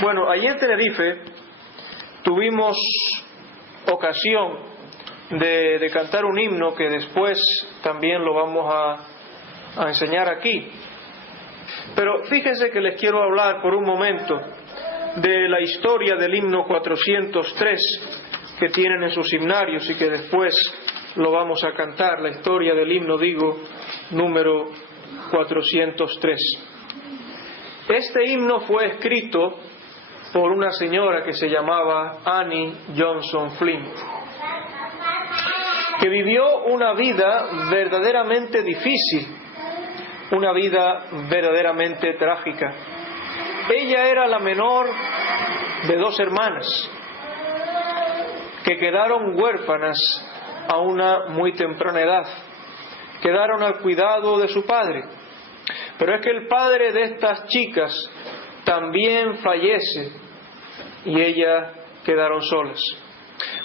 Bueno, allí en Tenerife tuvimos ocasión de cantar un himno que después también lo vamos a enseñar aquí. Pero fíjense que les quiero hablar por un momento de la historia del himno 403 que tienen en sus himnarios y que después lo vamos a cantar, la historia del himno, número 403. Este himno fue escrito por una señora que se llamaba Annie Johnson Flint, que vivió una vida verdaderamente difícil, una vida verdaderamente trágica. Ella era la menor de 2 hermanas que quedaron huérfanas a una muy temprana edad. Quedaron al cuidado de su padre. Pero es que el padre de estas chicas también fallece y ellas quedaron solas.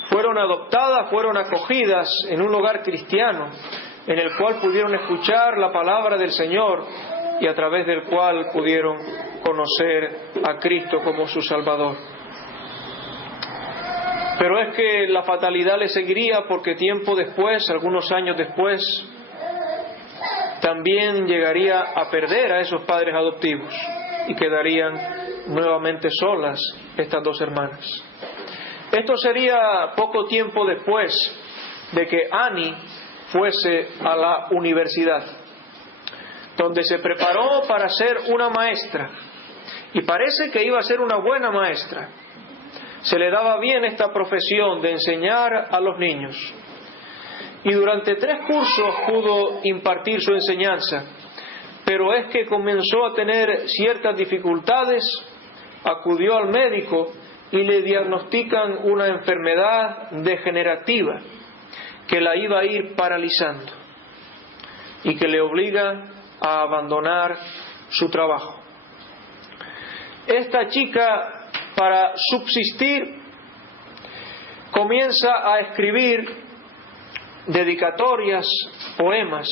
Fueron adoptadas, fueron acogidas en un hogar cristiano en el cual pudieron escuchar la palabra del Señor y a través del cual pudieron conocer a Cristo como su Salvador. Pero es que la fatalidad le seguiría, porque tiempo después, algunos años después, también llegaría a perder a esos padres adoptivos y quedarían nuevamente solas estas 2 hermanas. Esto sería poco tiempo después de que Annie fuese a la universidad, donde se preparó para ser una maestra, y parece que iba a ser una buena maestra. Se le daba bien esta profesión de enseñar a los niños, y durante 3 cursos pudo impartir su enseñanza, pero es que comenzó a tener ciertas dificultades, acudió al médico y le diagnostican una enfermedad degenerativa que la iba a ir paralizando y que le obliga a abandonar su trabajo. Esta chica, para subsistir, comienza a escribir dedicatorias, poemas.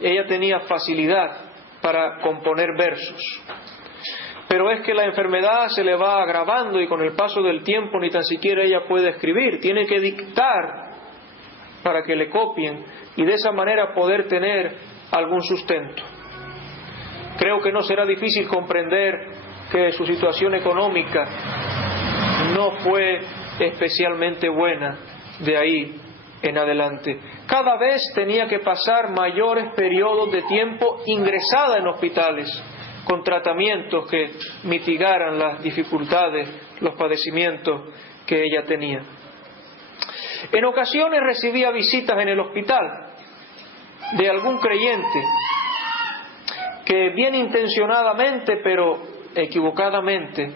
Ella tenía facilidad para componer versos. Pero es que la enfermedad se le va agravando y con el paso del tiempo ni tan siquiera ella puede escribir. Tiene que dictar para que le copien y de esa manera poder tener algún sustento. Creo que no será difícil comprender que su situación económica no fue especialmente buena de ahí en adelante. Cada vez tenía que pasar mayores periodos de tiempo ingresada en hospitales con tratamientos que mitigaran las dificultades, los padecimientos que ella tenía. En ocasiones recibía visitas en el hospital de algún creyente que bien intencionadamente, pero equivocadamente,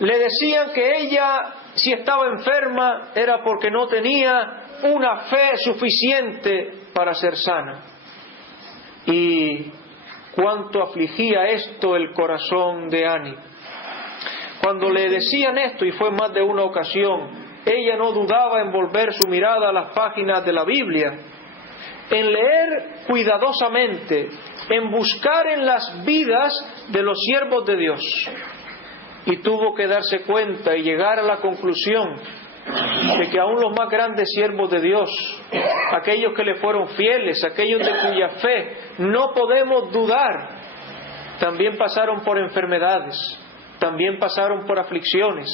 le decían que ella, si estaba enferma, era porque no tenía una fe suficiente para ser sana. Y cuánto afligía esto el corazón de Annie. Cuando le decían esto, y fue más de una ocasión, ella no dudaba en volver su mirada a las páginas de la Biblia, en leer cuidadosamente, en buscar en las vidas de los siervos de Dios. Y tuvo que darse cuenta y llegar a la conclusión de que aún los más grandes siervos de Dios, aquellos que le fueron fieles, aquellos de cuya fe no podemos dudar, también pasaron por enfermedades, también pasaron por aflicciones,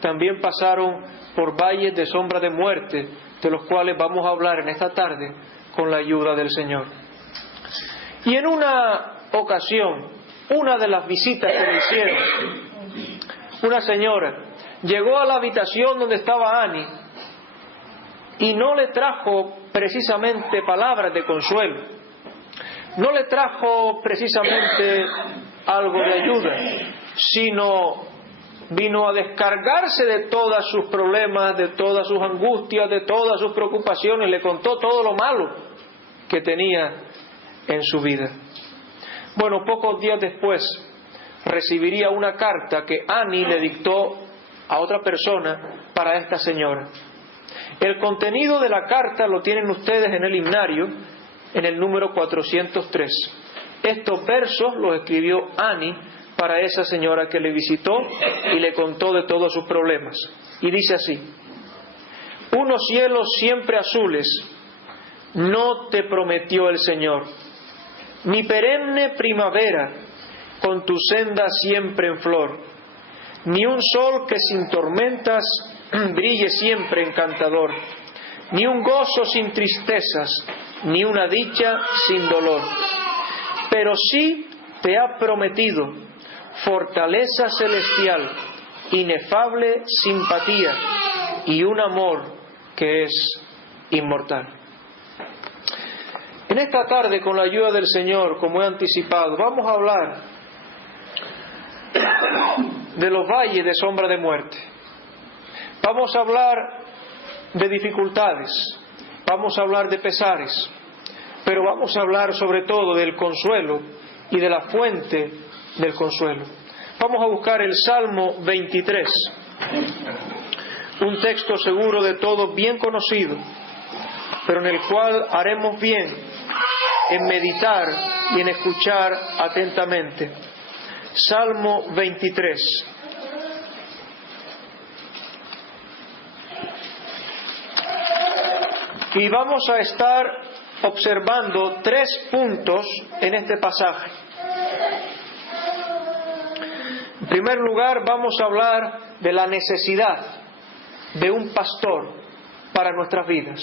también pasaron por valles de sombra de muerte, de los cuales vamos a hablar en esta tarde con la ayuda del Señor. Y en una ocasión, una de las visitas que le hicieron, una señora llegó a la habitación donde estaba Annie y no le trajo precisamente palabras de consuelo, no le trajo precisamente algo de ayuda, sino vino a descargarse de todos sus problemas, de todas sus angustias, de todas sus preocupaciones. Le contó todo lo malo que tenía en su vida. Bueno, pocos días después recibiría una carta que Annie le dictó a otra persona para esta señora. El contenido de la carta lo tienen ustedes en el himnario, en el número 403. Estos versos los escribió Annie para esa señora que le visitó y le contó de todos sus problemas. Y dice así: unos cielos siempre azules no te prometió el Señor, ni perenne primavera con tu senda siempre en flor, ni un sol que sin tormentas brille siempre encantador, ni un gozo sin tristezas, ni una dicha sin dolor. Pero sí te ha prometido fortaleza celestial, inefable simpatía y un amor que es inmortal. En esta tarde, con la ayuda del Señor, como he anticipado, vamos a hablar de los valles de sombra de muerte. Vamos a hablar de dificultades, vamos a hablar de pesares, pero vamos a hablar sobre todo del consuelo y de la fuente del consuelo. Vamos a buscar el Salmo 23, un texto seguro de todos, bien conocido, pero en el cual haremos bien en meditar y en escuchar atentamente. Salmo 23. Y vamos a estar observando 3 puntos en este pasaje. En primer lugar, vamos a hablar de la necesidad de un pastor para nuestras vidas.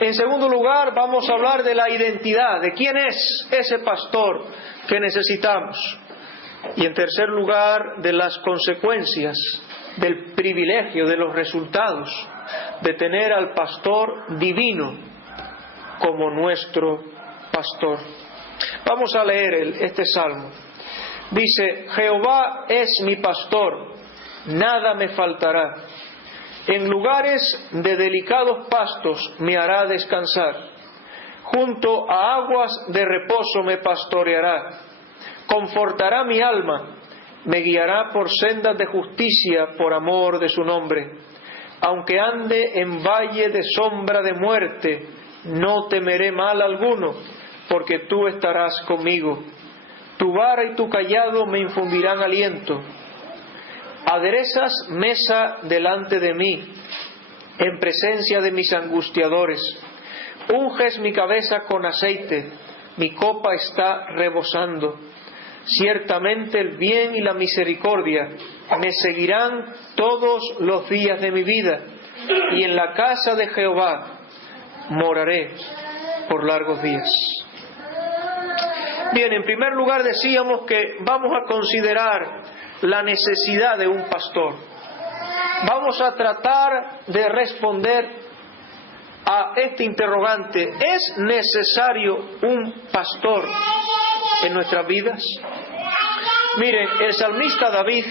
En segundo lugar, vamos a hablar de la identidad, de quién es ese pastor que necesitamos. Y en tercer lugar, de las consecuencias, del privilegio, de los resultados de tener al pastor divino como nuestro pastor. Vamos a leer este salmo. Dice: Jehová es mi pastor, nada me faltará. En lugares de delicados pastos me hará descansar. Junto a aguas de reposo me pastoreará. Confortará mi alma, me guiará por sendas de justicia por amor de su nombre. Aunque ande en valle de sombra de muerte, no temeré mal alguno, porque tú estarás conmigo. Tu vara y tu cayado me infundirán aliento. Aderezas mesa delante de mí, en presencia de mis angustiadores. Unges mi cabeza con aceite, mi copa está rebosando. Ciertamente el bien y la misericordia me seguirán todos los días de mi vida, y en la casa de Jehová moraré por largos días. Bien, en primer lugar decíamos que vamos a considerar la necesidad de un pastor. Vamos a tratar de responder a este interrogante: ¿es necesario un pastor en nuestras vidas? Miren, el salmista David,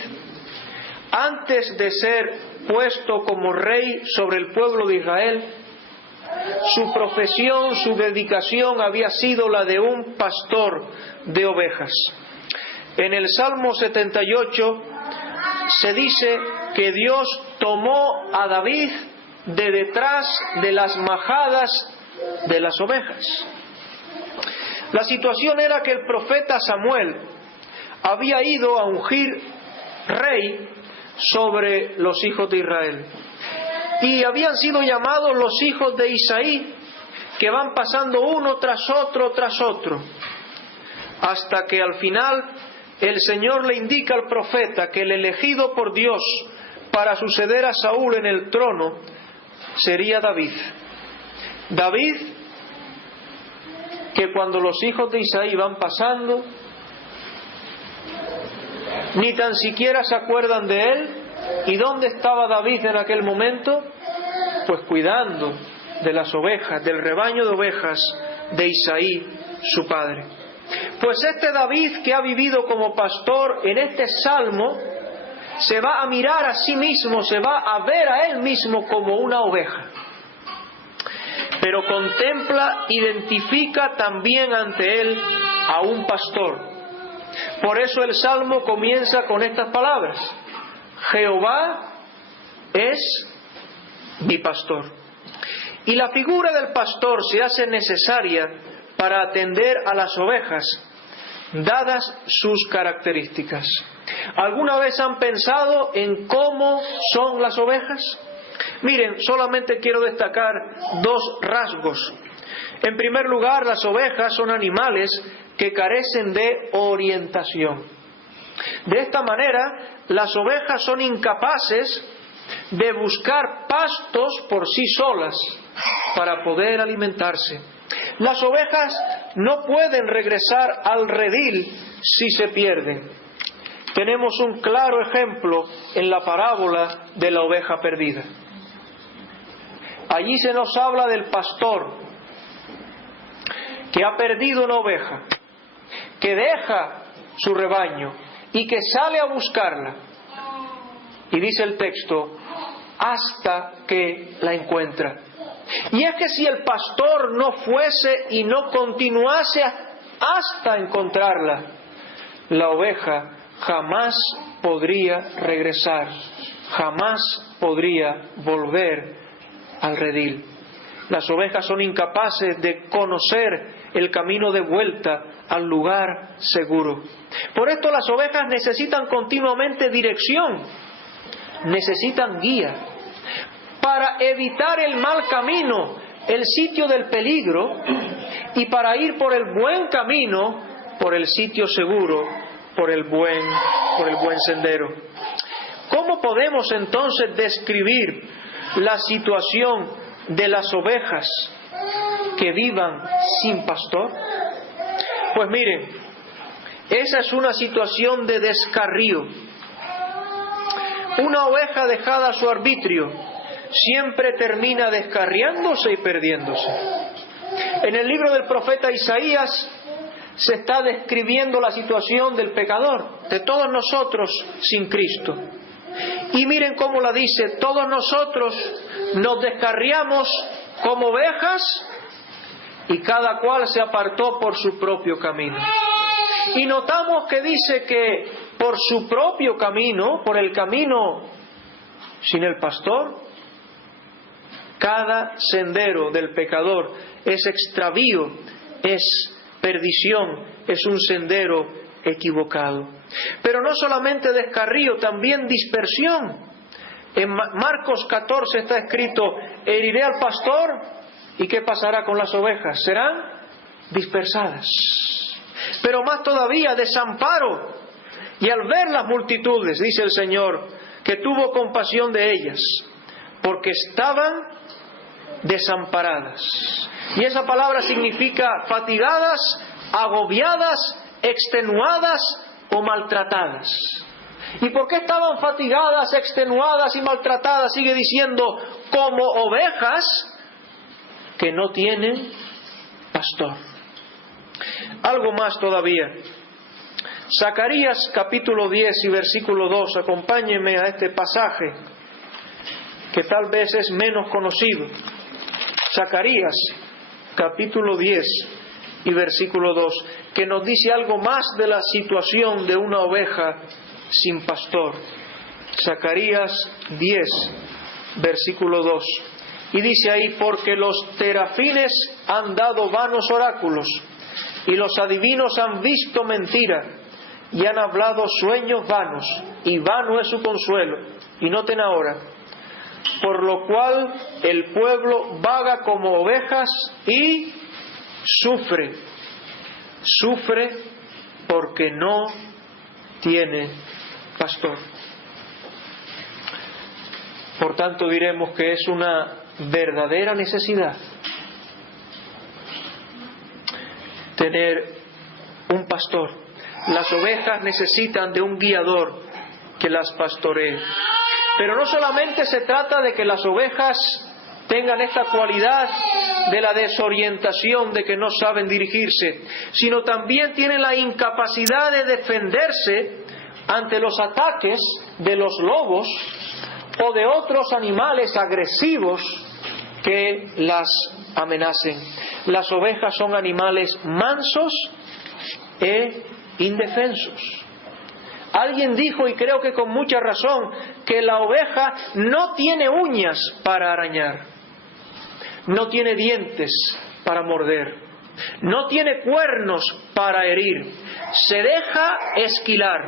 antes de ser puesto como rey sobre el pueblo de Israel, su profesión, su dedicación había sido la de un pastor de ovejas. En el Salmo 78 se dice que Dios tomó a David de detrás de las majadas de las ovejas. La situación era que el profeta Samuel había ido a ungir rey sobre los hijos de Israel. Y habían sido llamados los hijos de Isaí, que van pasando uno tras otro, hasta que al final el Señor le indica al profeta que el elegido por Dios para suceder a Saúl en el trono sería David. David, que cuando los hijos de Isaí van pasando, ni tan siquiera se acuerdan de él. ¿Y dónde estaba David en aquel momento? Pues cuidando de las ovejas, del rebaño de ovejas de Isaí, su padre. Pues este David, que ha vivido como pastor, en este salmo se va a mirar a sí mismo, se va a ver a él mismo como una oveja. Pero contempla, identifica también ante él a un pastor. Por eso el salmo comienza con estas palabras: Jehová es mi pastor. Y la figura del pastor se hace necesaria para atender a las ovejas dadas sus características. ¿Alguna vez han pensado en cómo son las ovejas? Miren, solamente quiero destacar dos rasgos. En primer lugar, las ovejas son animales que carecen de orientación. De esta manera, las ovejas son incapaces de buscar pastos por sí solas para poder alimentarse. Las ovejas no pueden regresar al redil si se pierden. Tenemos un claro ejemplo en la parábola de la oveja perdida. Allí se nos habla del pastor que ha perdido una oveja, que deja su rebaño y que sale a buscarla. Y dice el texto, hasta que la encuentra. Y es que si el pastor no fuese y no continuase hasta encontrarla, la oveja jamás podría regresar, jamás podría volver al redil. Las ovejas son incapaces de conocer el camino de vuelta al lugar seguro. Por esto las ovejas necesitan continuamente dirección, necesitan guía, para evitar el mal camino, el sitio del peligro, y para ir por el buen camino, por el sitio seguro, por el buen sendero. ¿Cómo podemos entonces describir la situación de las ovejas que vivan sin pastor? Pues miren, esa es una situación de descarrío. Una oveja dejada a su arbitrio siempre termina descarriándose y perdiéndose. En el libro del profeta Isaías se está describiendo la situación del pecador, de todos nosotros sin Cristo. Y miren cómo la dice, todos nosotros nos descarriamos como ovejas y cada cual se apartó por su propio camino. Y notamos que dice que por su propio camino, por el camino sin el pastor, cada sendero del pecador es extravío, es perdición, es un sendero equivocado. Pero no solamente descarrío, también dispersión. En Marcos 14 está escrito, heriré al pastor, ¿y qué pasará con las ovejas? Serán dispersadas. Pero más todavía, desamparo. Y al ver las multitudes, dice el Señor, que tuvo compasión de ellas, porque estaban desamparadas. Y esa palabra significa fatigadas, agobiadas, extenuadas o maltratadas. ¿Y por qué estaban fatigadas, extenuadas y maltratadas? Sigue diciendo, como ovejas que no tienen pastor. Algo más todavía. Zacarías capítulo 10 y versículo 2. Acompáñenme a este pasaje que tal vez es menos conocido. Zacarías capítulo 10 y versículo 2, que nos dice algo más de la situación de una oveja sin pastor. Zacarías 10, versículo 2. Y dice ahí, porque los terafines han dado vanos oráculos, y los adivinos han visto mentira, y han hablado sueños vanos, y vano es su consuelo. Y noten ahora, por lo cual el pueblo vaga como ovejas y sufre porque no tiene pastor. Por tanto diremos que es una verdadera necesidad tener un pastor. Las ovejas necesitan de un guiador que las pastoree. Pero no solamente se trata de que las ovejas tengan esta cualidad de la desorientación, de que no saben dirigirse, sino también tienen la incapacidad de defenderse ante los ataques de los lobos o de otros animales agresivos que las amenacen. Las ovejas son animales mansos e indefensos. Alguien dijo, y creo que con mucha razón, que la oveja no tiene uñas para arañar, no tiene dientes para morder, no tiene cuernos para herir, se deja esquilar,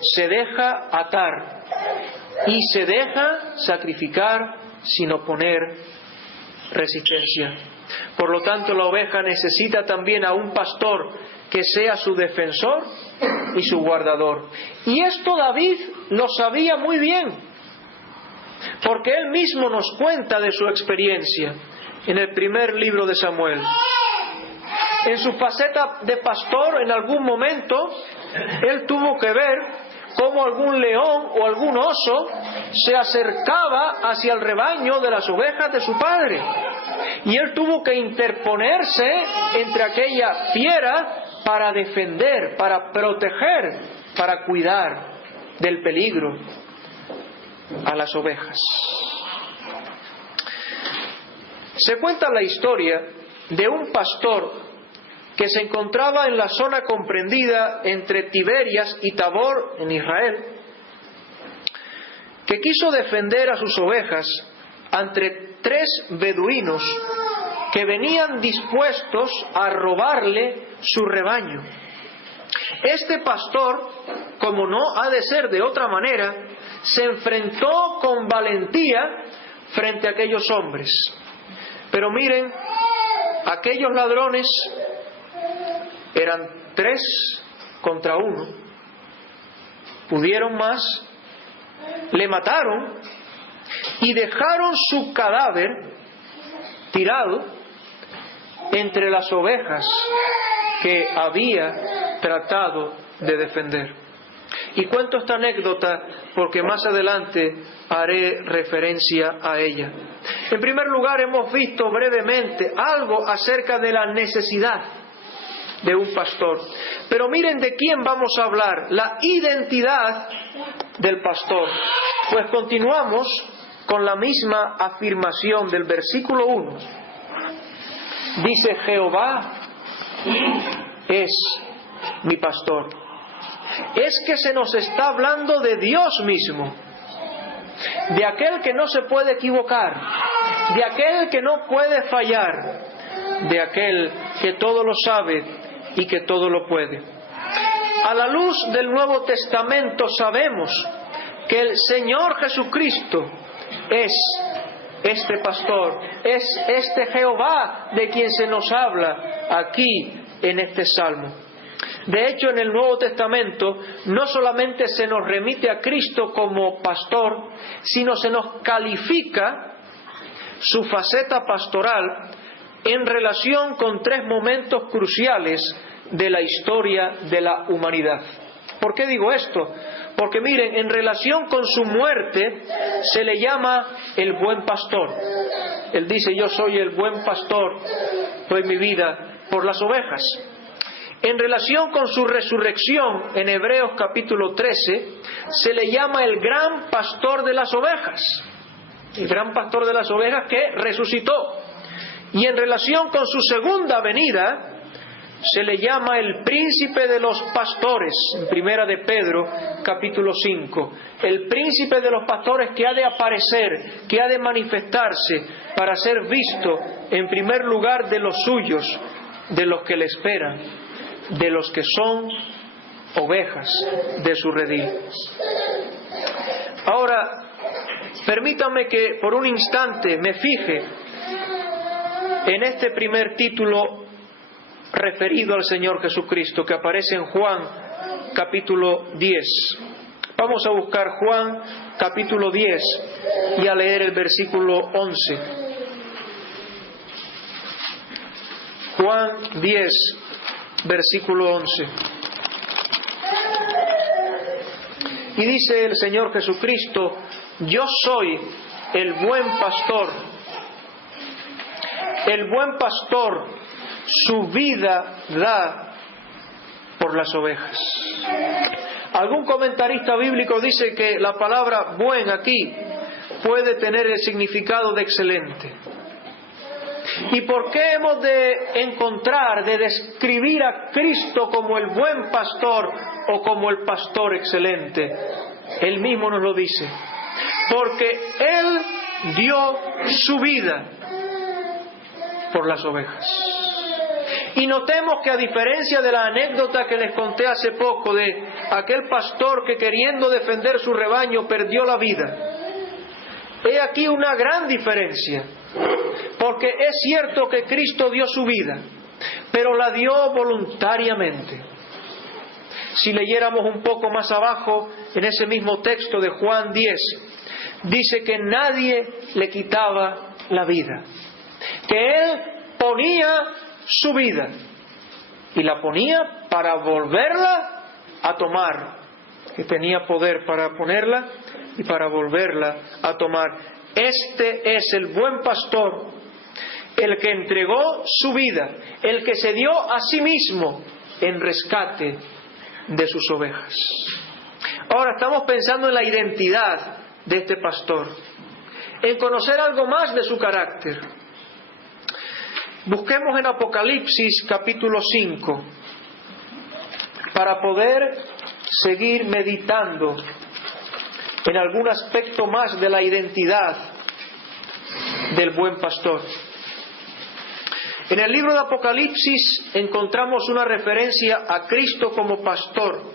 se deja atar y se deja sacrificar sin oponer resistencia. Por lo tanto, la oveja necesita también a un pastor que sea su defensor y su guardador. Y esto David lo sabía muy bien, porque él mismo nos cuenta de su experiencia en el primer libro de Samuel. En su faceta de pastor, en algún momento, él tuvo que ver cómo algún león o algún oso se acercaba hacia el rebaño de las ovejas de su padre. Y él tuvo que interponerse entre aquella fiera para defender, para proteger, para cuidar del peligro a las ovejas. Se cuenta la historia de un pastor que se encontraba en la zona comprendida entre Tiberias y Tabor en Israel, que quiso defender a sus ovejas ante 3 beduinos que venían dispuestos a robarle su rebaño. Este pastor, como no ha de ser de otra manera, se enfrentó con valentía frente a aquellos hombres. Pero miren, aquellos ladrones eran 3 contra 1. Pudieron más, le mataron y dejaron su cadáver tirado entre las ovejas que había tratado de defender. Y cuento esta anécdota porque más adelante haré referencia a ella. En primer lugar, hemos visto brevemente algo acerca de la necesidad de un pastor. Pero miren de quién vamos a hablar, la identidad del pastor. Pues continuamos con la misma afirmación del versículo 1. Dice: Jehová es mi pastor. Es que se nos está hablando de Dios mismo, de aquel que no se puede equivocar, de aquel que no puede fallar, de aquel que todo lo sabe y que todo lo puede. A la luz del Nuevo Testamento sabemos que el Señor Jesucristo es este pastor, es este Jehová de quien se nos habla aquí en este salmo. De hecho, en el Nuevo Testamento no solamente se nos remite a Cristo como pastor, sino se nos califica su faceta pastoral en relación con 3 momentos cruciales de la historia de la humanidad. ¿Por qué digo esto? Porque miren, en relación con su muerte se le llama el buen pastor. Él dice: yo soy el buen pastor, doy mi vida por las ovejas. En relación con su resurrección, en Hebreos capítulo 13, se le llama el gran pastor de las ovejas. El gran pastor de las ovejas que resucitó. Y en relación con su segunda venida, se le llama el príncipe de los pastores, en Primera de Pedro, capítulo 5. El príncipe de los pastores que ha de aparecer, que ha de manifestarse para ser visto en primer lugar de los suyos, de los que le esperan, de los que son ovejas de su redil. Ahora, permítame que por un instante me fije en este primer título referido al Señor Jesucristo, que aparece en Juan capítulo 10. Vamos a buscar Juan capítulo 10 y a leer el versículo 11. Juan 10, versículo 11. Y dice el Señor Jesucristo: yo soy el buen pastor. El buen pastor su vida da por las ovejas. Algún comentarista bíblico dice que la palabra buen aquí puede tener el significado de excelente. ¿Y por qué hemos de encontrar, de describir a Cristo como el buen pastor o como el pastor excelente? Él mismo nos lo dice. Porque Él dio su vida por las ovejas. Y notemos que, a diferencia de la anécdota que les conté hace poco de aquel pastor que, queriendo defender su rebaño, perdió la vida, he aquí una gran diferencia, porque es cierto que Cristo dio su vida, pero la dio voluntariamente. Si leyéramos un poco más abajo, en ese mismo texto de Juan 10, dice que nadie le quitaba la vida, que Él ponía su vida y la ponía para volverla a tomar, que tenía poder para ponerla y para volverla a tomar. Este es el buen pastor, el que entregó su vida, el que se dio a sí mismo en rescate de sus ovejas. Ahora estamos pensando en la identidad de este pastor, en conocer algo más de su carácter. Busquemos en Apocalipsis capítulo 5 para poder seguir meditando en algún aspecto más de la identidad del buen pastor. En el libro de Apocalipsis encontramos una referencia a Cristo como pastor,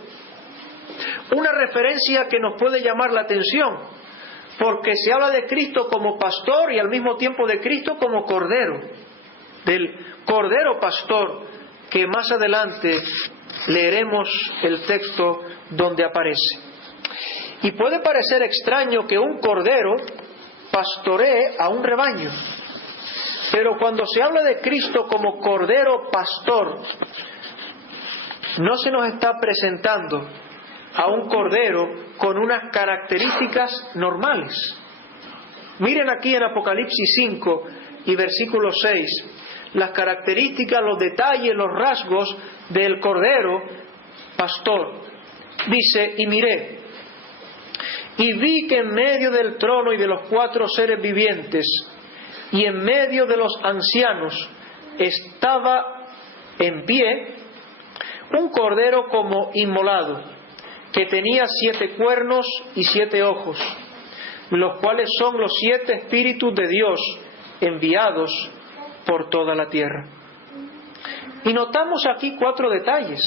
una referencia que nos puede llamar la atención, porque se habla de Cristo como pastor y al mismo tiempo de Cristo como cordero, del cordero pastor, que más adelante leeremos el texto donde aparece. Y puede parecer extraño que un cordero pastoree a un rebaño, pero cuando se habla de Cristo como cordero pastor, no se nos está presentando a un cordero con unas características normales. Miren aquí en Apocalipsis 5 y versículo 6, las características, los detalles, los rasgos del cordero pastor. Dice: y miré, y vi que en medio del trono y de los 4 seres vivientes, y en medio de los ancianos, estaba en pie un cordero como inmolado, que tenía 7 cuernos y 7 ojos, los cuales son los 7 espíritus de Dios enviados por toda la tierra. Y notamos aquí 4 detalles.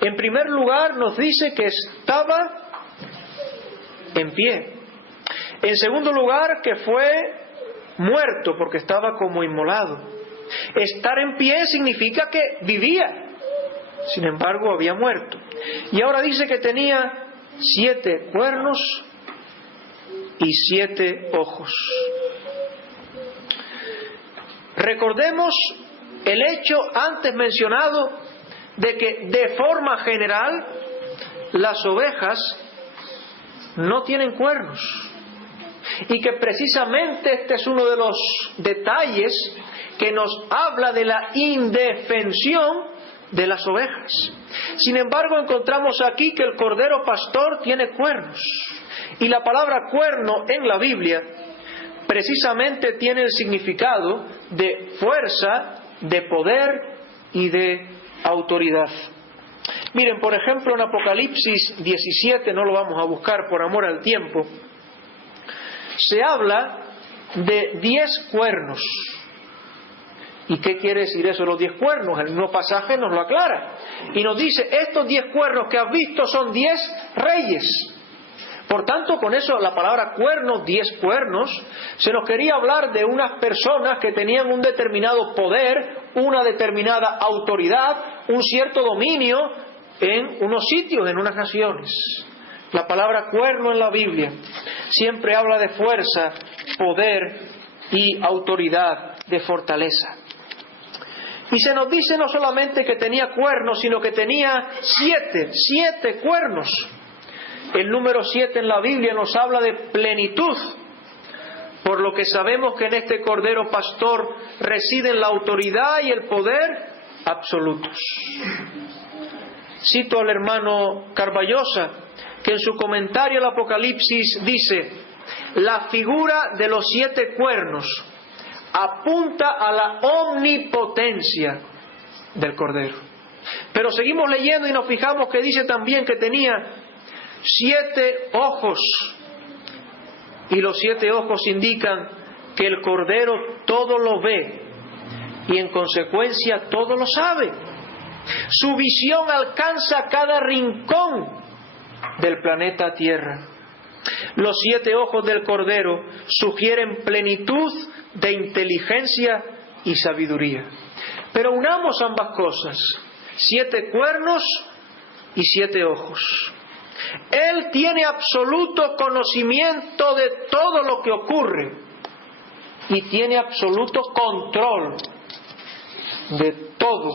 En primer lugar, nos dice que estaba en pie. En segundo lugar, que fue muerto, porque estaba como inmolado. Estar en pie significa que vivía, sin embargo había muerto. Y ahora dice que tenía 7 cuernos y 7 ojos. Recordemos el hecho antes mencionado de que, de forma general, las ovejas no tienen cuernos, y que precisamente este es uno de los detalles que nos habla de la indefensión de las ovejas. Sin embargo, encontramos aquí que el cordero pastor tiene cuernos, y la palabra cuerno en la Biblia precisamente tiene el significado de fuerza, de poder y de autoridad. Miren, por ejemplo, en Apocalipsis 17, no lo vamos a buscar por amor al tiempo, se habla de 10 cuernos. ¿Y qué quiere decir eso de los 10 cuernos? El mismo pasaje nos lo aclara y nos dice: estos 10 cuernos que has visto son 10 reyes. Por tanto, con eso, la palabra cuernos, 10 cuernos, se nos quería hablar de unas personas que tenían un determinado poder, una determinada autoridad, un cierto dominio en unos sitios, en unas naciones. La palabra cuerno en la Biblia siempre habla de fuerza, poder y autoridad, de fortaleza. Y se nos dice no solamente que tenía cuernos, sino que tenía 7 cuernos. El número 7 en la Biblia nos habla de plenitud, por lo que sabemos que en este cordero pastor residen la autoridad y el poder absolutos. Cito al hermano Carballosa, que en su comentario al Apocalipsis dice: la figura de los 7 cuernos apunta a la omnipotencia del cordero. Pero seguimos leyendo y nos fijamos que dice también que tenía 7 ojos, y los 7 ojos indican que el cordero todo lo ve y en consecuencia todo lo sabe. Su visión alcanza cada rincón del planeta Tierra. Los 7 ojos del Cordero sugieren plenitud de inteligencia y sabiduría. Pero unamos ambas cosas, 7 cuernos y 7 ojos. Él tiene absoluto conocimiento de todo lo que ocurre y tiene absoluto control de todo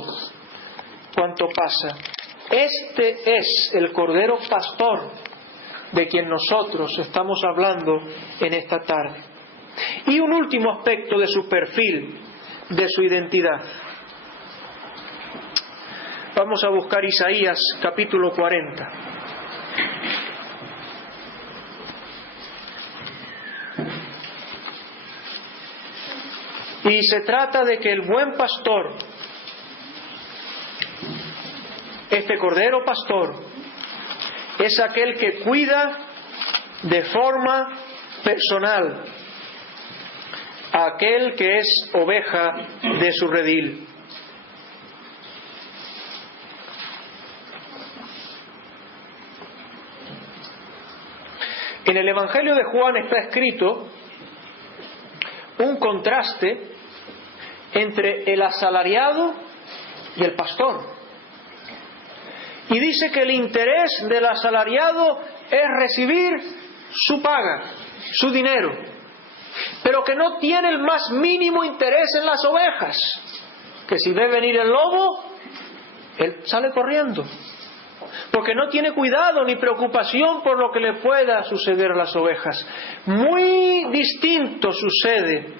cuanto pasa. Este es el Cordero Pastor de quien nosotros estamos hablando en esta tarde. Y un último aspecto de su perfil, de su identidad. Vamos a buscar Isaías capítulo 40. Y se trata de que el buen pastor, este Cordero Pastor, es aquel que cuida de forma personal a aquel que es oveja de su redil. En el Evangelio de Juan está escrito un contraste entre el asalariado y el pastor. Y dice que el interés del asalariado es recibir su paga, su dinero, pero que no tiene el más mínimo interés en las ovejas, que si ve venir el lobo, él sale corriendo, porque no tiene cuidado ni preocupación por lo que le pueda suceder a las ovejas. Muy distinto sucede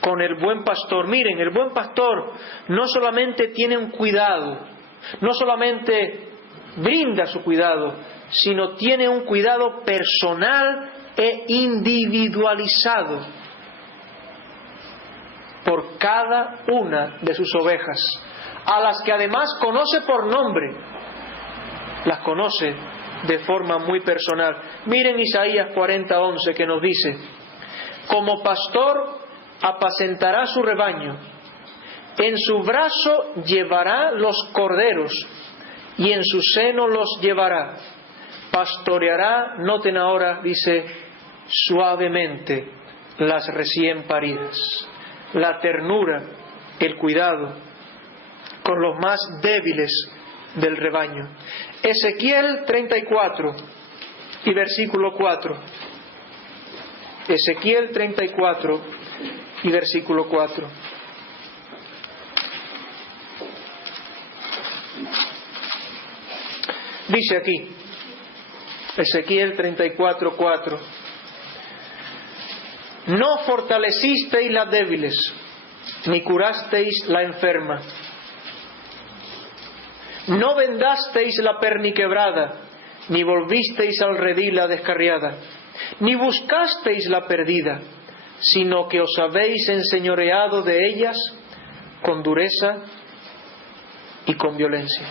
con el buen pastor. Miren, el buen pastor no solamente tiene un cuidado, no solamente brinda su cuidado, sino tiene un cuidado personal e individualizado por cada una de sus ovejas, a las que además conoce por nombre, las conoce de forma muy personal. Miren Isaías 40:11 que nos dice: como pastor apacentará su rebaño, en su brazo llevará los corderos y en su seno los llevará, pastoreará, noten ahora, dice, suavemente las recién paridas. La ternura, el cuidado con los más débiles del rebaño. Ezequiel 34 y versículo 4. Ezequiel 34 y versículo 4. Dice aquí, Ezequiel 34:4: no fortalecisteis las débiles, ni curasteis la enferma. No vendasteis la perniquebrada, ni volvisteis al redil la descarriada, ni buscasteis la perdida, sino que os habéis enseñoreado de ellas con dureza y con violencia.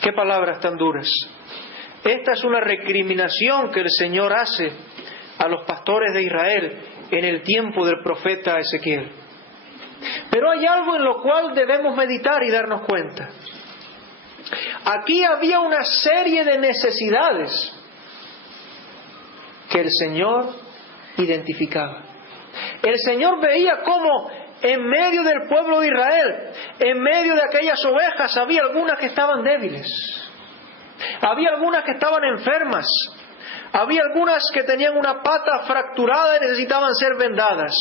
Qué palabras tan duras. Esta es una recriminación que el Señor hace a los pastores de Israel en el tiempo del profeta Ezequiel. Pero hay algo en lo cual debemos meditar y darnos cuenta. Aquí había una serie de necesidades que el Señor identificaba. El Señor veía cómo en medio del pueblo de Israel, en medio de aquellas ovejas, había algunas que estaban débiles, había algunas que estaban enfermas, había algunas que tenían una pata fracturada y necesitaban ser vendadas,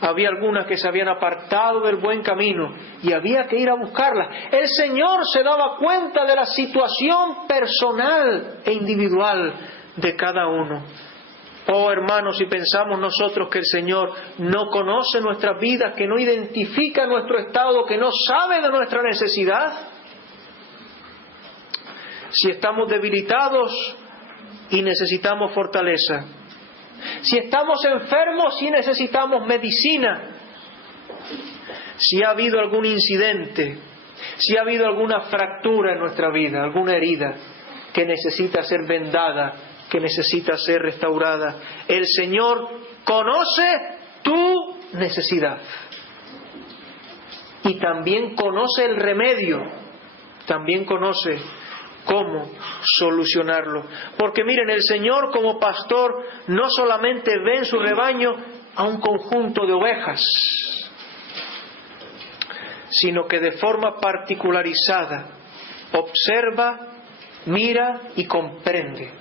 había algunas que se habían apartado del buen camino y había que ir a buscarlas. El Señor se daba cuenta de la situación personal e individual de cada uno. Oh hermanos, si pensamos nosotros que el Señor no conoce nuestras vidas, que no identifica nuestro estado, que no sabe de nuestra necesidad, si estamos debilitados y necesitamos fortaleza, si estamos enfermos y necesitamos medicina, si ha habido algún incidente, si ha habido alguna fractura en nuestra vida, alguna herida que necesita ser vendada, que necesita ser restaurada, el Señor conoce tu necesidad. y también conoce el remedio, también conoce cómo solucionarlo. Porque miren, el Señor como pastor no solamente ve en su rebaño a un conjunto de ovejas, sino que de forma particularizada observa, mira y comprende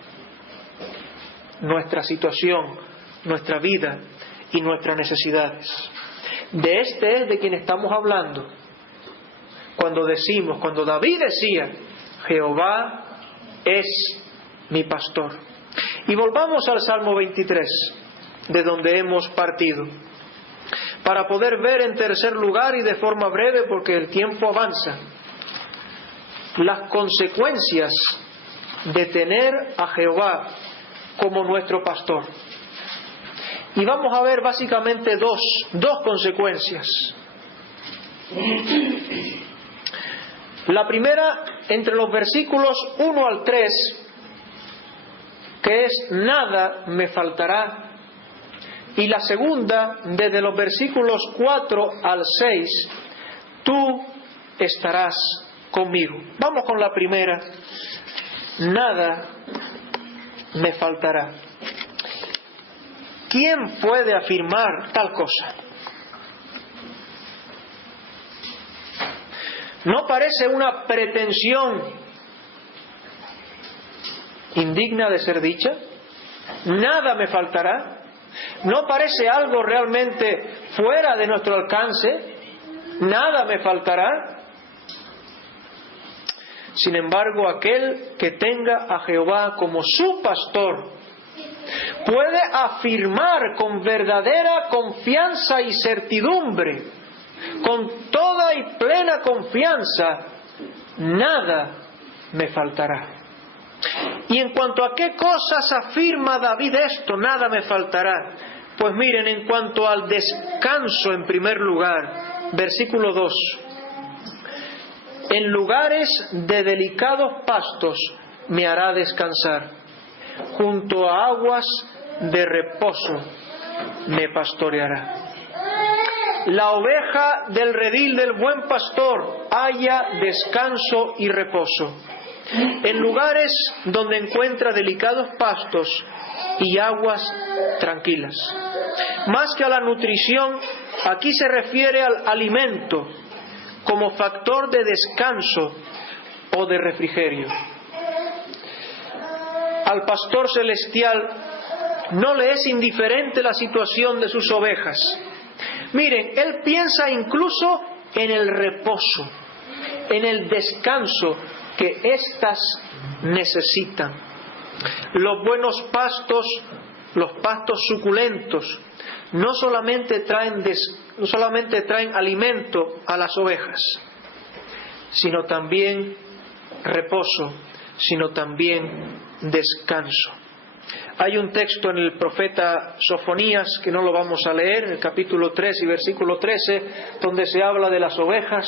nuestra situación, nuestra vida y nuestras necesidades. De este es de quien estamos hablando cuando David decía: Jehová es mi pastor. Y volvamos al Salmo 23, de donde hemos partido, para poder ver en tercer lugar y de forma breve, porque el tiempo avanza, las consecuencias de tener a Jehová como nuestro pastor. Y vamos a ver básicamente dos consecuencias. La primera, entre los versículos 1 al 3, que es: nada me faltará. Y la segunda, desde los versículos 4 al 6, tú estarás conmigo. Vamos con la primera: nada me faltará. ¿Quién puede afirmar tal cosa? ¿No parece una pretensión indigna de ser dicha? Nada me faltará. ¿No parece algo realmente fuera de nuestro alcance? Nada me faltará. Sin embargo, aquel que tenga a Jehová como su pastor puede afirmar con verdadera confianza y certidumbre, con toda y plena confianza: nada me faltará. Y en cuanto a qué cosas afirma David esto, nada me faltará, pues miren, en cuanto al descanso, en primer lugar, versículo 2: en lugares de delicados pastos me hará descansar, junto a aguas de reposo me pastoreará. La oveja del redil del buen pastor halla descanso y reposo, en lugares donde encuentra delicados pastos y aguas tranquilas. Más que a la nutrición, aquí se refiere al alimento como factor de descanso o de refrigerio. Al pastor celestial no le es indiferente la situación de sus ovejas. Miren, él piensa incluso en el reposo, en el descanso que éstas necesitan. Los buenos pastos, los pastos suculentos, no solamente traen alimento a las ovejas, sino también reposo, sino también descanso. Hay un texto en el profeta Sofonías, que no lo vamos a leer, el capítulo 3 y versículo 13, donde se habla de las ovejas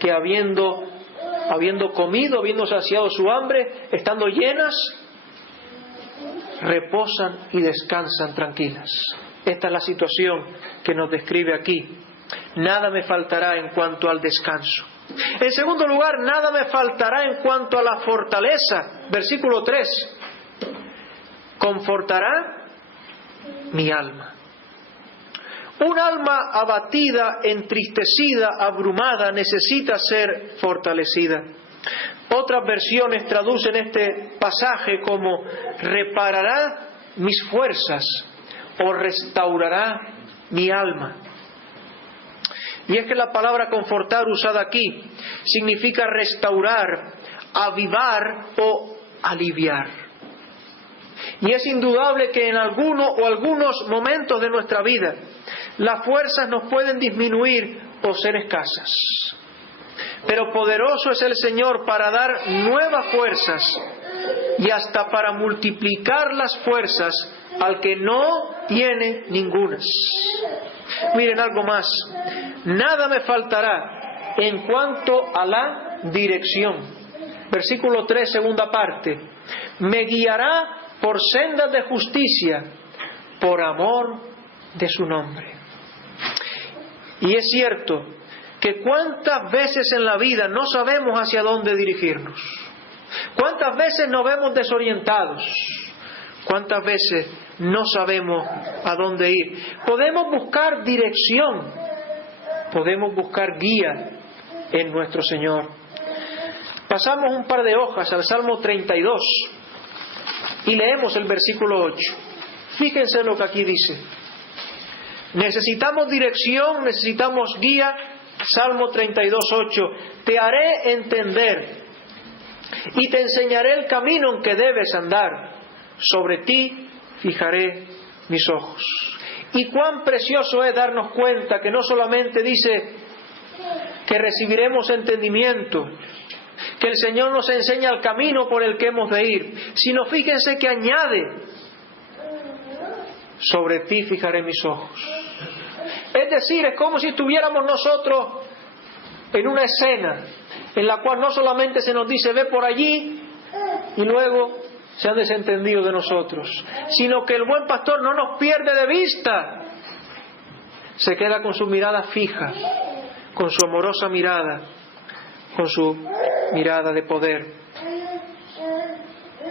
que habiendo comido, habiendo saciado su hambre, estando llenas, reposan y descansan tranquilas. Esta es la situación que nos describe aquí. Nada me faltará en cuanto al descanso. En segundo lugar, nada me faltará en cuanto a la fortaleza. Versículo 3. Confortará mi alma. Un alma abatida, entristecida, abrumada, necesita ser fortalecida. Otras versiones traducen este pasaje como: reparará mis fuerzas o restaurará mi alma. Y es que la palabra confortar usada aquí significa restaurar, avivar o aliviar. Y es indudable que en alguno o algunos momentos de nuestra vida las fuerzas nos pueden disminuir o ser escasas. Pero poderoso es el Señor para dar nuevas fuerzas y hasta para multiplicar las fuerzas al que no tiene ningunas. Miren algo más. Nada me faltará en cuanto a la dirección. Versículo 3, segunda parte. Me guiará por sendas de justicia, por amor de su nombre. Y es cierto que cuántas veces en la vida no sabemos hacia dónde dirigirnos, cuántas veces nos vemos desorientados, cuántas veces no sabemos a dónde ir. Podemos buscar dirección, podemos buscar guía en nuestro Señor. Pasamos un par de hojas al Salmo 32 y leemos el versículo 8. Fíjense lo que aquí dice. Necesitamos dirección, necesitamos guía. Salmo 32:8. Te haré entender y te enseñaré el camino en que debes andar. Sobre ti fijaré mis ojos. Y cuán precioso es darnos cuenta que no solamente dice que recibiremos entendimiento, que el Señor nos enseña el camino por el que hemos de ir, sino fíjense que añade: sobre ti fijaré mis ojos. Es decir, es como si estuviéramos nosotros en una escena en la cual no solamente se nos dice ve por allí y luego se han desentendido de nosotros, sino que el buen pastor no nos pierde de vista, se queda con su mirada fija, con su amorosa mirada, con su mirada de poder.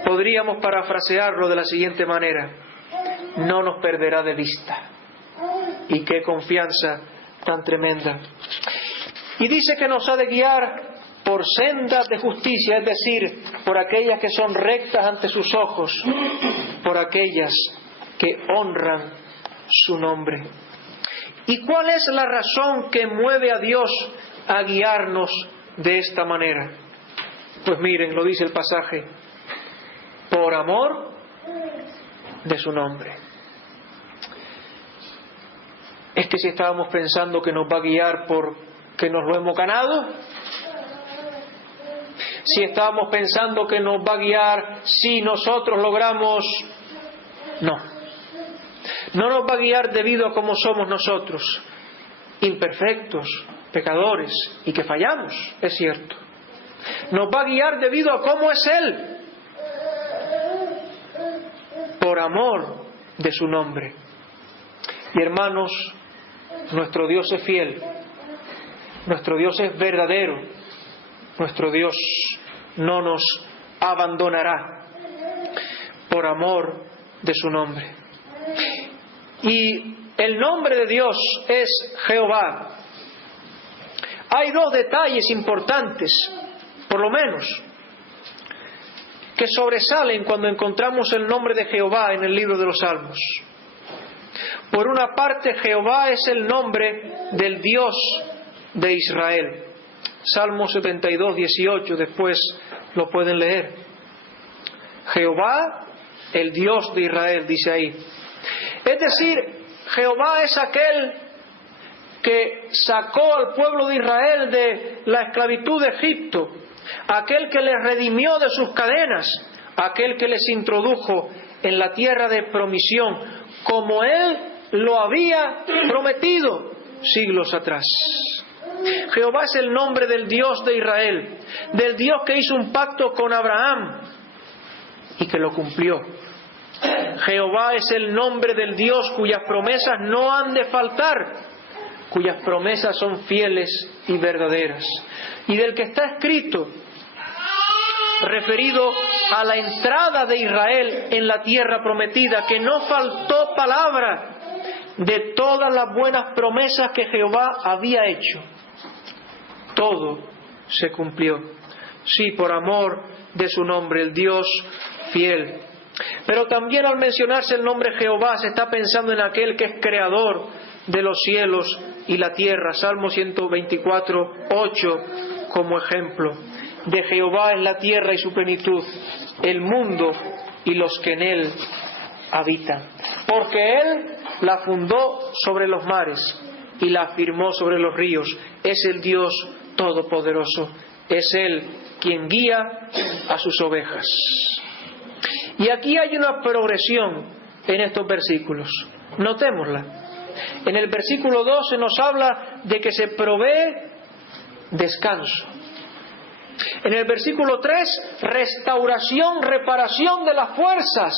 Podríamos parafrasearlo de la siguiente manera: no nos perderá de vista. Y qué confianza tan tremenda. Y dice que nos ha de guiar por sendas de justicia, es decir, por aquellas que son rectas ante sus ojos, por aquellas que honran su nombre. ¿Y cuál es la razón que mueve a Dios a guiarnos de esta manera? Pues miren, lo dice el pasaje: por amor de su nombre. Es que si estábamos pensando que nos va a guiar porque nos lo hemos ganado, si estábamos pensando que nos va a guiar si nosotros logramos, no nos va a guiar debido a cómo somos nosotros, imperfectos, pecadores y que fallamos, es cierto. Nos va a guiar debido a cómo es Él, por amor de su nombre. Y hermanos, nuestro Dios es fiel, nuestro Dios es verdadero, nuestro Dios no nos abandonará por amor de su nombre. Y el nombre de Dios es Jehová. Hay dos detalles importantes, por lo menos, que sobresalen cuando encontramos el nombre de Jehová en el libro de los Salmos. Por una parte, Jehová es el nombre del Dios de Israel. Salmo 72:18, después lo pueden leer. Jehová, el Dios de Israel, dice ahí. Es decir, Jehová es aquel que sacó al pueblo de Israel de la esclavitud de Egipto, aquel que les redimió de sus cadenas, aquel que les introdujo en la tierra de promisión, como Él lo había prometido siglos atrás. Jehová es el nombre del Dios de Israel, del Dios que hizo un pacto con Abraham y que lo cumplió. Jehová es el nombre del Dios cuyas promesas no han de faltar, cuyas promesas son fieles y verdaderas, y del que está escrito referido a la entrada de Israel en la tierra prometida, que no faltó palabra de todas las buenas promesas que Jehová había hecho. Todo se cumplió. Sí, por amor de su nombre, el Dios fiel. Pero también al mencionarse el nombre Jehová se está pensando en aquel que es creador de los cielos y la tierra. Salmo 124:8 como ejemplo. De Jehová es la tierra y su plenitud, el mundo y los que en él habitan. Porque Él la fundó sobre los mares y la afirmó sobre los ríos. Es el Dios todopoderoso. Es Él quien guía a sus ovejas. Y aquí hay una progresión en estos versículos. Notémosla. En el versículo 12 nos habla de que se provee descanso. En el versículo 3, restauración, reparación de las fuerzas.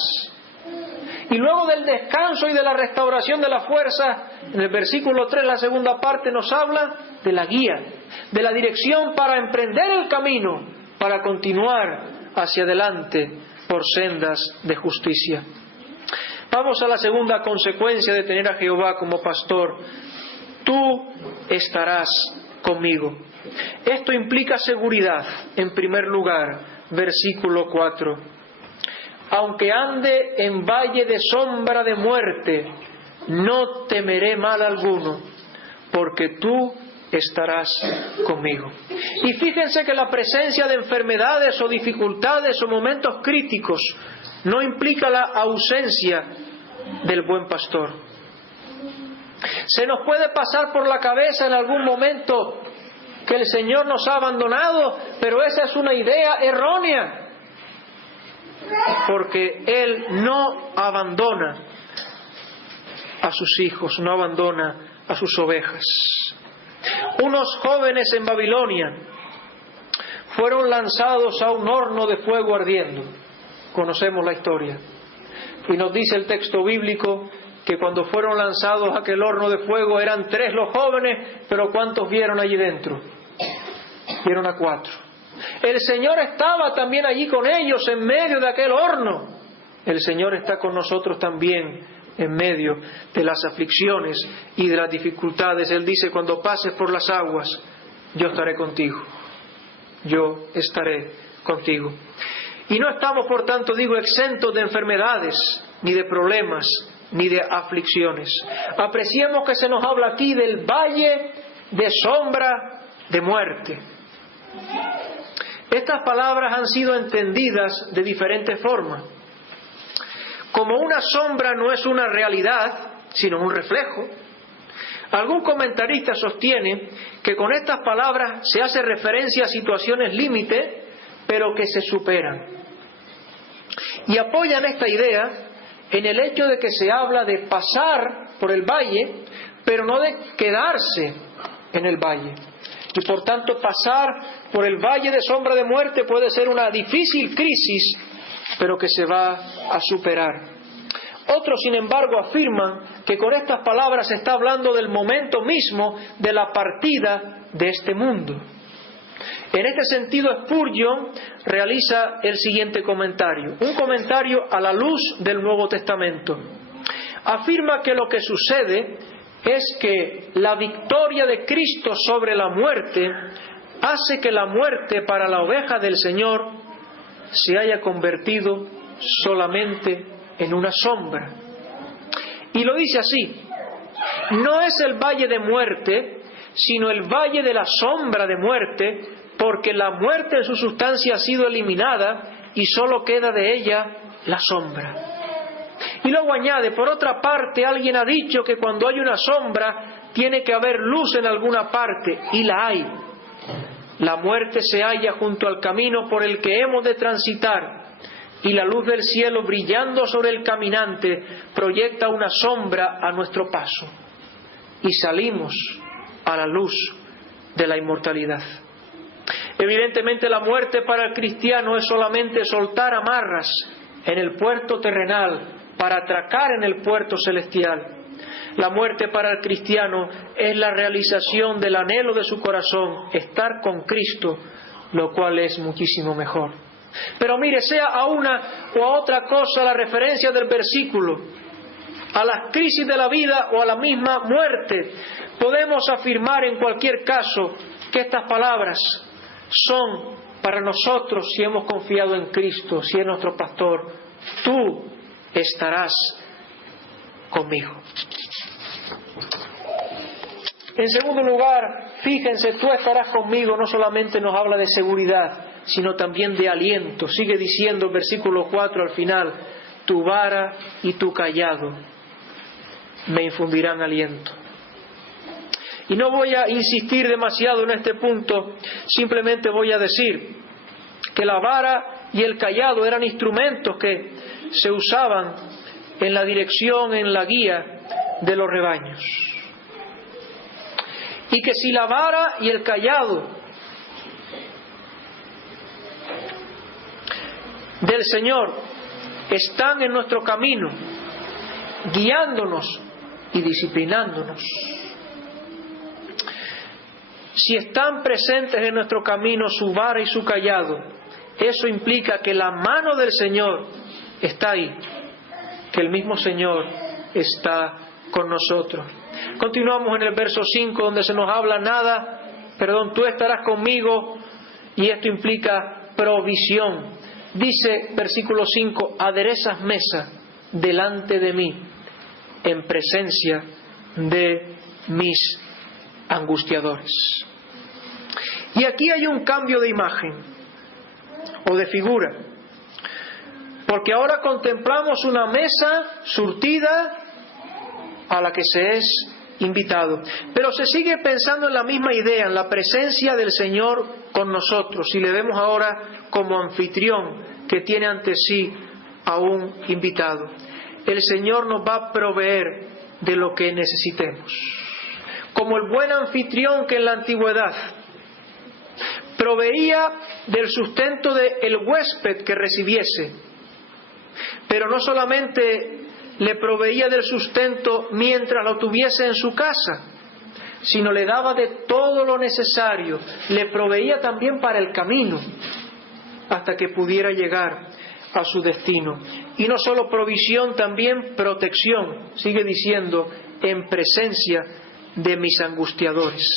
Y luego del descanso y de la restauración de la fuerza, en el versículo 3, la segunda parte, nos habla de la guía, de la dirección para emprender el camino, para continuar hacia adelante por sendas de justicia. Vamos a la segunda consecuencia de tener a Jehová como pastor. Tú estarás conmigo. Esto implica seguridad, en primer lugar, versículo 4. Aunque ande en valle de sombra de muerte, no temeré mal alguno, porque tú estarás conmigo. Y fíjense que la presencia de enfermedades o dificultades o momentos críticos no implica la ausencia del buen pastor. Se nos puede pasar por la cabeza en algún momento que el Señor nos ha abandonado, pero esa es una idea errónea, porque Él no abandona a sus hijos, no abandona a sus ovejas. Unos jóvenes en Babilonia fueron lanzados a un horno de fuego ardiendo. Conocemos la historia. Y nos dice el texto bíblico que cuando fueron lanzados a aquel horno de fuego eran 3 los jóvenes, pero ¿cuántos vieron allí dentro? Vieron a 4. El Señor estaba también allí con ellos en medio de aquel horno. El Señor está con nosotros también en medio de las aflicciones y de las dificultades. Él dice, cuando pases por las aguas, yo estaré contigo. Yo estaré contigo. Y no estamos, por tanto, exentos de enfermedades, ni de problemas, ni de aflicciones. Apreciemos que se nos habla aquí del valle de sombra de muerte. Estas palabras han sido entendidas de diferentes formas. Como una sombra no es una realidad, sino un reflejo. Algún comentarista sostiene que con estas palabras se hace referencia a situaciones límite, pero que se superan. Y apoyan esta idea en el hecho de que se habla de pasar por el valle, pero no de quedarse en el valle. Y por tanto pasar por el valle de sombra de muerte puede ser una difícil crisis, pero que se va a superar. Otros, sin embargo, afirman que con estas palabras se está hablando del momento mismo de la partida de este mundo. En este sentido, Spurgeon realiza el siguiente comentario, un comentario a la luz del Nuevo Testamento. Afirma que lo que sucede es que la victoria de Cristo sobre la muerte hace que la muerte para la oveja del Señor se haya convertido solamente en una sombra. Y lo dice así: no es el valle de muerte, sino el valle de la sombra de muerte, porque la muerte en su sustancia ha sido eliminada y solo queda de ella la sombra. Y luego añade, por otra parte, alguien ha dicho que cuando hay una sombra tiene que haber luz en alguna parte, y la hay. La muerte se halla junto al camino por el que hemos de transitar, y la luz del cielo brillando sobre el caminante proyecta una sombra a nuestro paso, y salimos a la luz de la inmortalidad. Evidentemente la muerte para el cristiano es solamente soltar amarras en el puerto terrenal para atracar en el puerto celestial. La muerte para el cristiano es la realización del anhelo de su corazón, estar con Cristo, lo cual es muchísimo mejor. Pero mire, sea a una o a otra cosa la referencia del versículo, a las crisis de la vida o a la misma muerte, podemos afirmar en cualquier caso que estas palabras son para nosotros si hemos confiado en Cristo, si es nuestro pastor. Tú estarás conmigo. En segundo lugar, fíjense, tú estarás conmigo, no solamente nos habla de seguridad, sino también de aliento. Sigue diciendo el versículo 4 al final: tu vara y tu cayado me infundirán aliento. Y no voy a insistir demasiado en este punto, simplemente voy a decir que la vara y el cayado eran instrumentos que se usaban en la dirección, en la guía de los rebaños. Y que si la vara y el cayado del Señor están en nuestro camino, guiándonos y disciplinándonos. Si están presentes en nuestro camino su vara y su cayado, eso implica que la mano del Señor está ahí, que el mismo Señor está con nosotros. Continuamos en el verso 5, donde se nos habla tú estarás conmigo, y esto implica provisión. Dice versículo 5, aderezas mesa delante de mí, en presencia de mis angustiadores. Y aquí hay un cambio de imagen o de figura, porque ahora contemplamos una mesa surtida a la que se es invitado, pero se sigue pensando en la misma idea, en la presencia del Señor con nosotros, y le vemos ahora como anfitrión que tiene ante sí a un invitado. El Señor nos va a proveer de lo que necesitemos, como el buen anfitrión que en la antigüedad proveía del sustento del huésped que recibiese, pero no solamente le proveía del sustento mientras lo tuviese en su casa, sino le daba de todo lo necesario, le proveía también para el camino, hasta que pudiera llegar a su destino. Y no solo provisión, también protección. Sigue diciendo, en presencia de mis angustiadores.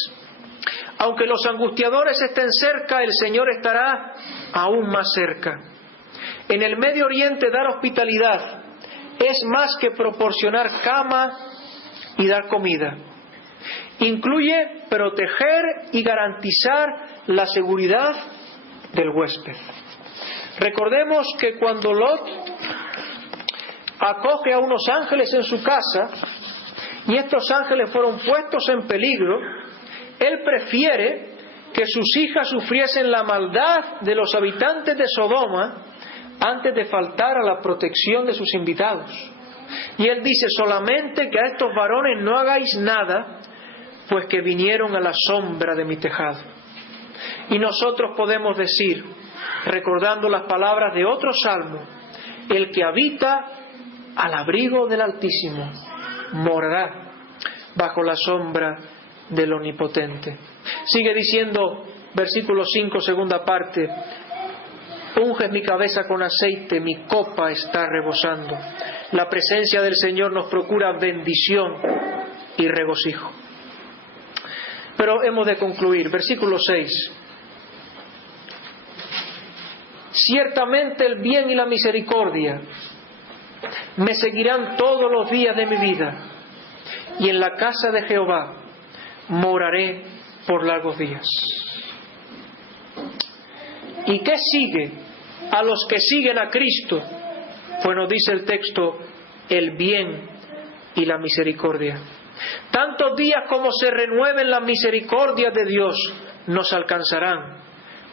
Aunque los angustiadores estén cerca, el Señor estará aún más cerca. En el Medio Oriente, dar hospitalidad es más que proporcionar cama y dar comida. Incluye proteger y garantizar la seguridad del huésped. Recordemos que cuando Lot acoge a unos ángeles en su casa, y estos ángeles fueron puestos en peligro, él prefiere que sus hijas sufriesen la maldad de los habitantes de Sodoma antes de faltar a la protección de sus invitados. Y él dice, solamente que a estos varones no hagáis nada, pues que vinieron a la sombra de mi tejado. Y nosotros podemos decir, recordando las palabras de otro salmo, el que habita al abrigo del Altísimo morará bajo la sombra del Omnipotente. Sigue diciendo, versículo 5, segunda parte, unges mi cabeza con aceite, mi copa está rebosando. La presencia del Señor nos procura bendición y regocijo. Pero hemos de concluir, versículo 6. Ciertamente el bien y la misericordia me seguirán todos los días de mi vida, y en la casa de Jehová moraré por largos días. ¿Y qué sigue a los que siguen a Cristo? Pues nos dice el texto, el bien y la misericordia. Tantos días como se renueven las misericordias de Dios nos alcanzarán,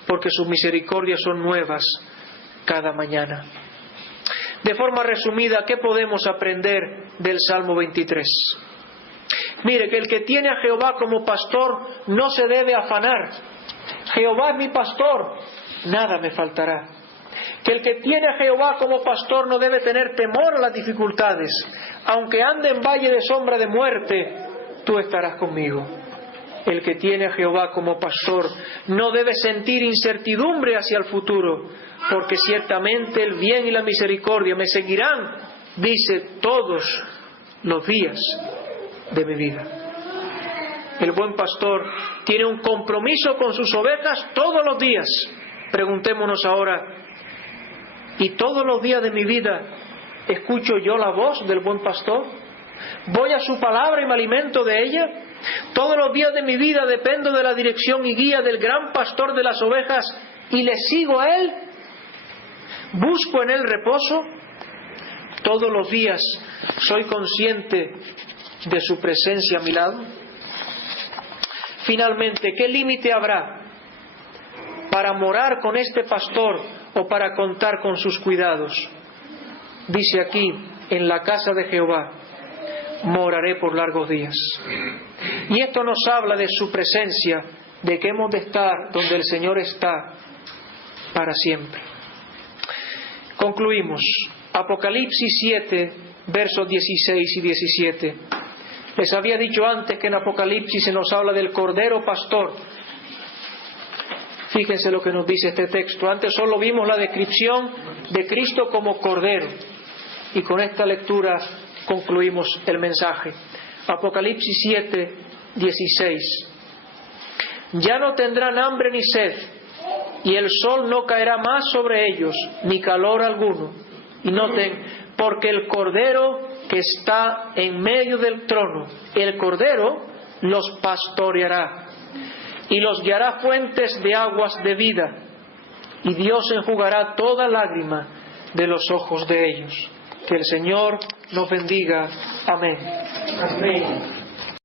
porque sus misericordias son nuevas cada mañana. De forma resumida, ¿qué podemos aprender del Salmo 23? Mire, que el que tiene a Jehová como pastor no se debe afanar. Jehová es mi pastor, nada me faltará. Que el que tiene a Jehová como pastor no debe tener temor a las dificultades. Aunque ande en valle de sombra de muerte, tú estarás conmigo. El que tiene a Jehová como pastor no debe sentir incertidumbre hacia el futuro, porque ciertamente el bien y la misericordia me seguirán, dice, todos los días de mi vida. El buen pastor tiene un compromiso con sus ovejas todos los días. Preguntémonos ahora, ¿y todos los días de mi vida escucho yo la voz del buen pastor? ¿Voy a su palabra y me alimento de ella? ¿Todos los días de mi vida dependo de la dirección y guía del gran pastor de las ovejas y le sigo a él? ¿Busco en él reposo? ¿Todos los días soy consciente de su presencia a mi lado? Finalmente, ¿qué límite habrá para morar con este pastor o para contar con sus cuidados? Dice aquí, en la casa de Jehová moraré por largos días. Y esto nos habla de su presencia, de que hemos de estar donde el Señor está para siempre. Concluimos. Apocalipsis 7, versos 16 y 17. Les había dicho antes que en Apocalipsis se nos habla del Cordero Pastor. Fíjense lo que nos dice este texto. Antes solo vimos la descripción de Cristo como Cordero. Y con esta lectura concluimos el mensaje. Apocalipsis 7, 16. Ya no tendrán hambre ni sed, y el sol no caerá más sobre ellos, ni calor alguno. Y noten, porque el Cordero que está en medio del trono, el Cordero los pastoreará y los guiará fuentes de aguas de vida, y Dios enjugará toda lágrima de los ojos de ellos. Que el Señor nos bendiga. Amén. Amén.